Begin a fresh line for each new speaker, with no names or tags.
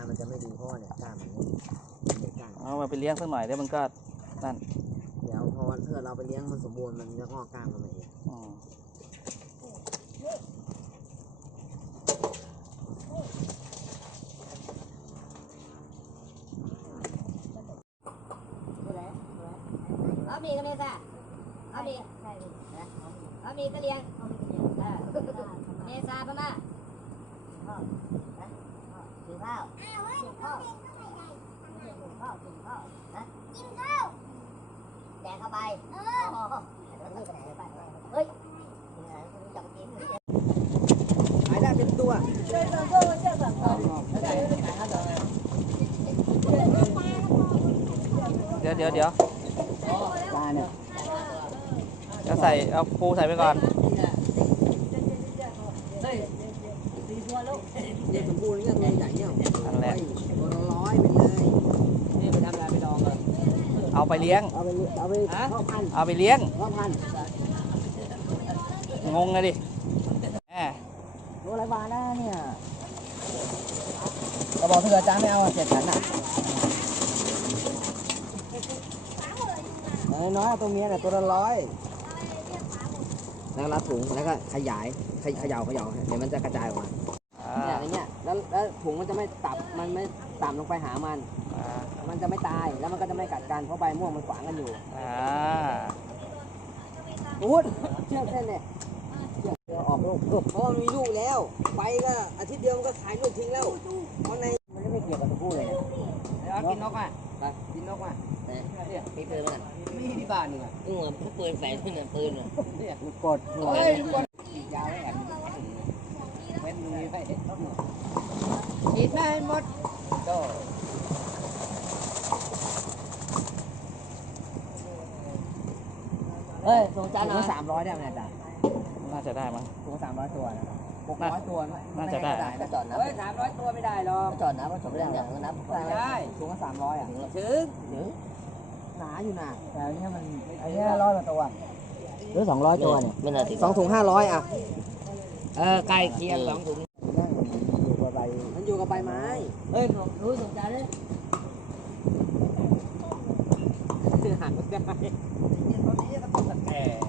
มันจะไม่ดีเพราะเนี่ยก้านมันเด็กก้าน
เอามาไปเลี้ยงสักหน่อยเดี๋ยวมันก็นั่น
เดี๋ยวพอวันเพื่อเราไปเลี้ยงมันสมบูรณ์มันจะงอกก้านมันเอง
เอามีก็ไม่ซ่าเอามีเอามีก็เลี้ยงเมษาพม่ากินข้าวกินข้าวกินข้าวกินข้าวกินข้าวแดกเข้าไปเฮ้ยจับกิน
ขายได้เป็นตัว
เดี๋ยว
ปลาเนี่ย
จะใส่เอาปูใส่ไปก่อน
เนี่ยสมบูรณ์เนี่ยตัวใหญ่เนี่ย
นั่นแหละ
ตัว100ไปเลยนี่ไปทำอะไรไปดองเลย
เอาไปเลี้ยง
เอาไปพ่อพันธุ์
เอาไปเลี้ยง
พ่อพันธุ์
งงเลยดิ
ตัวอะไรบาได้เนี่ยกระบอกเถื่อจ้าไม่เอาเจ็ดฉันอ่ะน้อยตัวเมียแต่ตัวละ100แล้วรัดถุงแล้วก็ขยายเขย่าเดี๋ยวมันจะกระจายออกมาเนี่ยแล้วถุงมันจะไม่ตับมันไม่ต่ำลงไปหามันจะไม่ตายแล้วมันก็จะไม่กัดกันเพราะใบม่วงมันขวางกันอยู่พูดเชือกเส้นเนี่ยออกลูกเพราะมันมีลูกแล้วไปก็อาทิตย์เดียวมันก็ขายลูกทิ้งแล้วเพราะในมันไม่เกี่ยวกับตัวผู้เลยแล้วกินนกอ่ะไปกินนกอ่ะเนี่ยมีปืนมั้ยมีที่บ้านนี่อ่ะ
ปืนแฝงเป็นปืนอ่ะ
เนี่ยกดหัวฉีดยาไว้แอบเว้นมือไปฉีดให้หมดโต
ส่งจาน
ถุงละ300ได้ไหมอาจารย์
น่าจะได้มั้ง
ถุง300 ตัวนะ600 ตัว
น่าจะได้
ก็จอดนะ
300 ตัวไม่ได้หรอก
จอดนะว่าจอดไม่ได้เนี่ยนับ
ไม่ได้ถุงละ300อ่ะถึงหนาอยู่นะแต่อันนี้มันอันนี้100 กว่าตัวหรือ200 ตัวเนี่ย
ไม่น่าติด
2 ถุง 500อ่ะ
ใกล้เคียง2 ถุง
มันอยู่กับใบไม้
รู้สนใจเลย
หันไม่ได้